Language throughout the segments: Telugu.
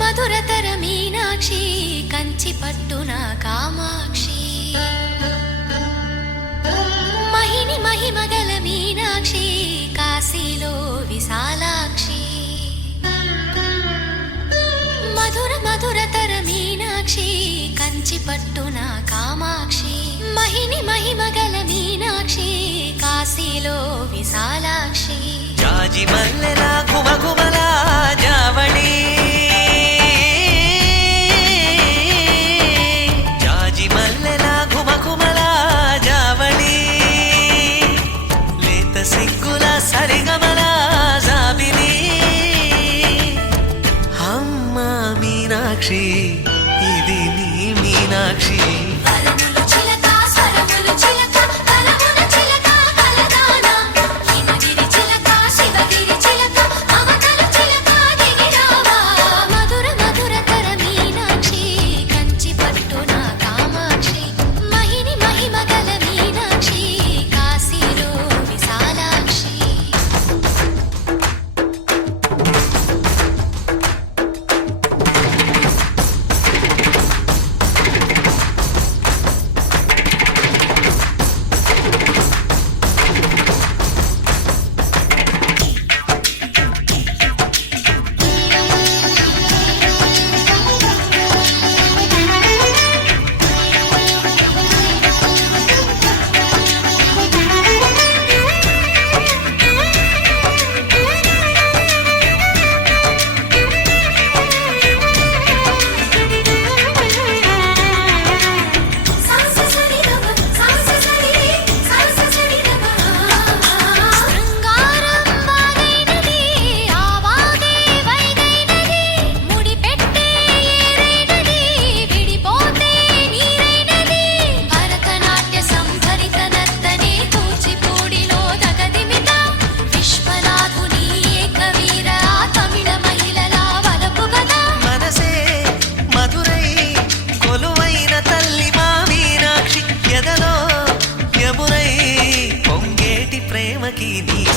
మధురతర మీనాక్షి కంచి పట్టున కామాక్షి మహిని మహిమగల మీనాక్షి కాశీలో విశాలాక్షి మధురతర మీనాక్షి కంచి పట్టున కామాక్షి మహిని మహిమగల మీనాక్షి కాశీలో విశాలాక్షి జాజి మల్లెలా గుమగుమలా జావళి జాజి మల్లెలా గుమగుమలా జావళి లేత సిగ్గుల సరిగమల జాబిలి అమ్మ మీనాక్షి ఇది నీ మీనాక్షి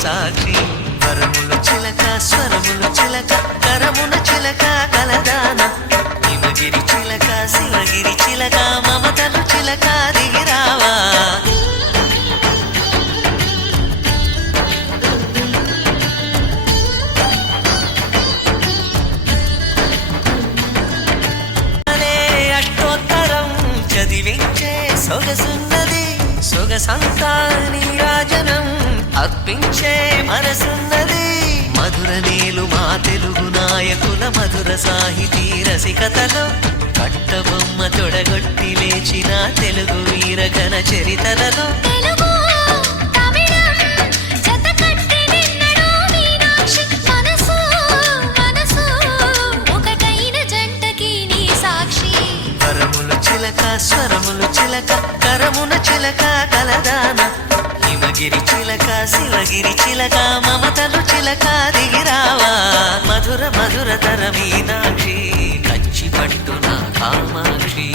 సాక్షి వరములు చిలక స్వరములు చిలక కరమున చిలక కలదాన హిమగిరి చిలక శివగిరి చిలక మమతలు చిలక దిగిరావా అష్టోత్తరం చదివించే సొగసున్నది సొగసంతా నీరాజనం అర్పించే మనసున్నది మధుర నీలు మా తెలుగు నాయకుల మధుర సాహితీ రసికతలో కట్టబొమ్మ తొడగొట్టి లేచిన తెలుగు వీరగణ చరితలలో వరములు చిలక స్వరములు చిలక కరమున చిలక కలదాన హిమగిరి చిలక శివగిరి చిలక మమతలు చిలక దిగిరావా మధురతర మీనాక్షి కంచి పట్టున కామాక్షి